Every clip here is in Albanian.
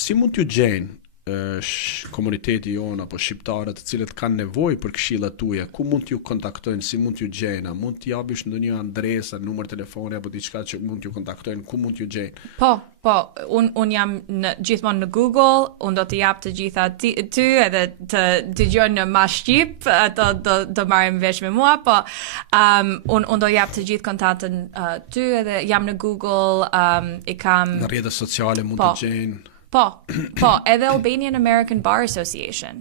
Si mund t'ju gjejnë komuniteti jonë apo shqiptarët të cilët kanë nevojë për këshillat tuaja, ku mund t'ju kontaktojnë, si mund t'ju gjejnë, a mund t'i japësh ndonjë adresë, numër telefoni apo diçka që mund t'ju kontaktojnë, ku mund t'ju gjejnë? Po, un jam gjithmonë në Google, un do t'i jap të gjitha ty edhe të dëgjojnë në ma shqip, ato do marrin vesh me mua, po un do jap të gjithë kontaktën ty edhe jam në Google, i kam në rrjetet sociale mund të gjejnë. Po, edhe Albanian American Bar Association.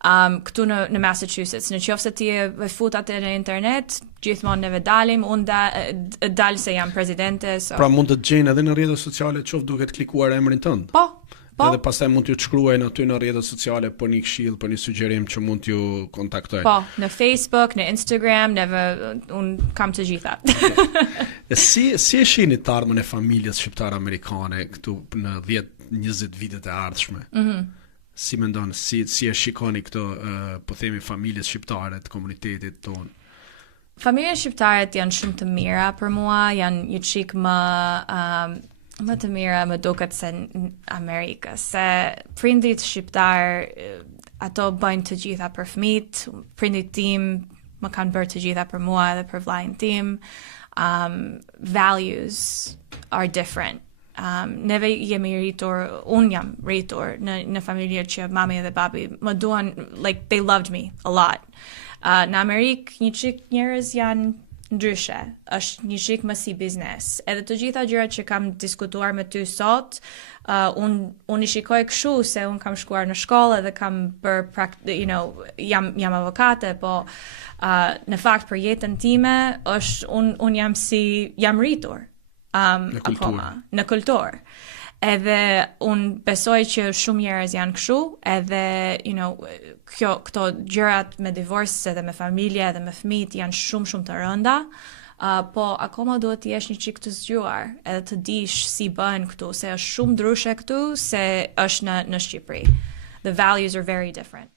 Këtu në Massachusetts. Në qoftë se ti e fut atë në internet, gjithmonë neve dalim, unë dal se jam presidente. So. Pra mund të gjejnë edhe në rrjetet sociale, qoftë duke të klikuar emrin tënd. Po. Edhe pastaj mund t'ju shkruajnë aty në rrjetet sociale për një këshill, për një sugjerim që mund t'ju kontaktojnë. Po, në Facebook, në Instagram, unë kam të gjitha. Si e shihni të ardhmen e familjes shqiptare amerikane këtu në 10-20 vitet e ardhshme? Si mendon, si e shikoni këto, po themi familjes shqiptare të komunitetit tonë? Familjet shqiptare janë shumë të mira për mua, janë një çik më të mira më duket se në Amerikë, se prindit shqiptar ato bëjnë të gjitha për fëmijët, prindit tim më kanë bërë të gjitha për mua edhe për vllajin tim. Values are different. Neve jemi rritur, unë jam rritur në familje që mami dhe babi më duan, like they loved me a lot. Në Amerikë një çik njerëz janë ndryshe, është një shik më si biznes. Edhe të gjitha gjërat që kam diskutuar me ty sot, unë I shikoj kështu se unë kam shkuar në shkollë dhe kam bërë, jam avokate, po në fakt për jetën time, është unë jam rritur akoma, në kulturë. Edhe unë besoj që shumë njerëz janë kështu, edhe këto gjërat me divorce edhe me familje edhe me fëmijët janë shumë të rënda, po akoma duhet të jesh një çik të zgjuar edhe të dish si bëhen këtu, se është shumë ndryshe këtu se është në Shqipëri. The values are very different.